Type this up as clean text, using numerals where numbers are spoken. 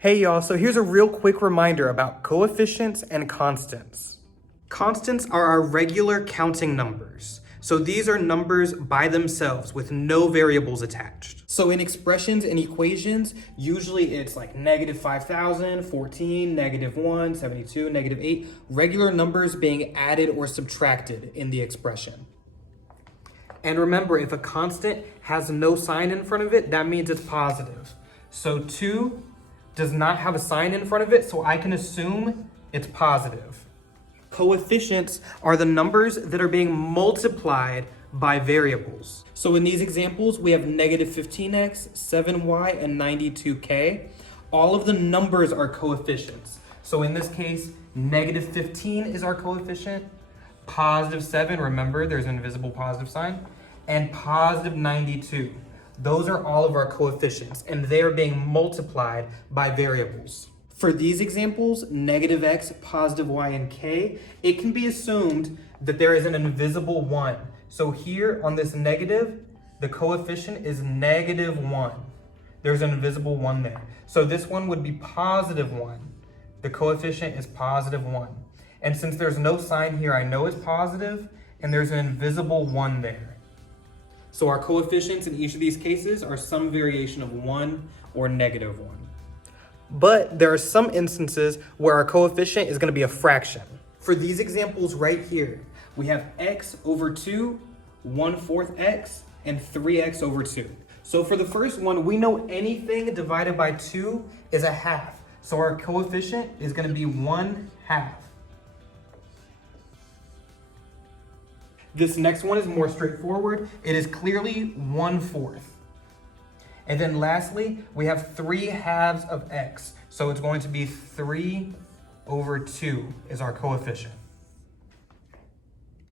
Hey y'all, so here's a real quick reminder about coefficients and constants. Constants are our regular counting numbers. So these are numbers by themselves with no variables attached. So in expressions and equations, usually it's like negative 5,000, 14, negative 1, 72, negative 8, regular numbers being added or subtracted in the expression. And remember, if a constant has no sign in front of it, that means it's positive. So 2 does not have a sign in front of it, so I can assume it's positive. Coefficients are the numbers that are being multiplied by variables. So in these examples, we have negative 15x, 7y, and 92k. All of the numbers are coefficients. So in this case, negative 15 is our coefficient, positive 7, remember there's an invisible positive sign, and positive 92. Those are all of our coefficients, and they are being multiplied by variables. For these examples, negative x, positive y, and k, it can be assumed that there is an invisible 1. So here on this negative, the coefficient is negative 1. There's an invisible 1 there. So this one would be positive 1. The coefficient is positive 1. And since there's no sign here, I know it's positive, and there's an invisible 1 there. So our coefficients in each of these cases are some variation of 1 or negative 1. But there are some instances where our coefficient is going to be a fraction. For these examples right here, we have x over 2, 1/4 x, and 3x over 2. So for the first one, we know anything divided by 2 is a half. So our coefficient is going to be 1/2. This next one is more straightforward. It is clearly 1/4. And then lastly, we have 3/2 of x. So it's going to be 3 over 2 is our coefficient.